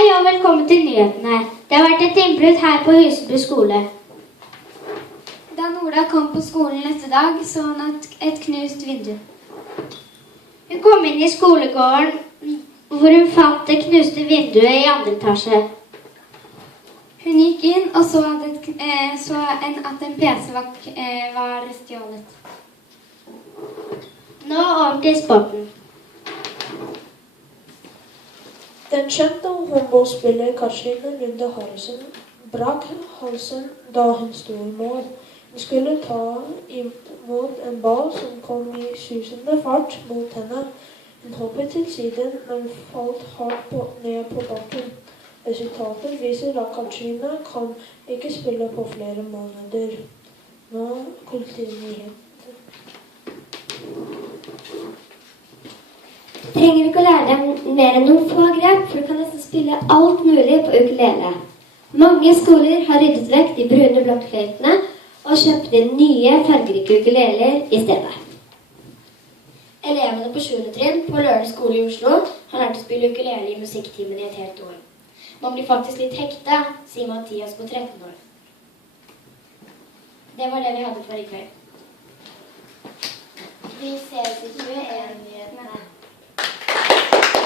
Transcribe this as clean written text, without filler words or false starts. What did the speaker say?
Hei og velkommen til nyhetene. Det har vært et innbrudd her på Huseby skole. Da Nora kom på skolen neste dag, så hun et knust vindu. Hun kom inn i skolegården, hvor hun fant det knuste vinduet i andre etasje. Hun gikk inn og så at en PC var stjålet. Nå over til sporten. Den kjente håndballspiller Katrine Lunde Haraldsen brakk halsen da hun sto i mål. Hun skulle ta imot en ball som kom i susende fart mot henne. Hun hoppet til siden, men falt hardt ned på bakken. Resultatet viser at Katrine kan ikke spille på flere måneder. Nå kulturnyheter. Trenger ikke å lære dem mer enn noen få grep, for du kan nesten spille alt mulig på ukulele. Mange skoler har ryddet vekk de brune blokkfløytene og kjøpt inn nye fargerike ukuleler i stedet. Elevene på 7. trinn på Løren skole i Oslo har lært å spille ukulele i musikktimen i et helt år. Man blir faktisk litt hekta, sier Mathias på 13 år. Det var det vi hadde for i kveld. Vi ses i 21.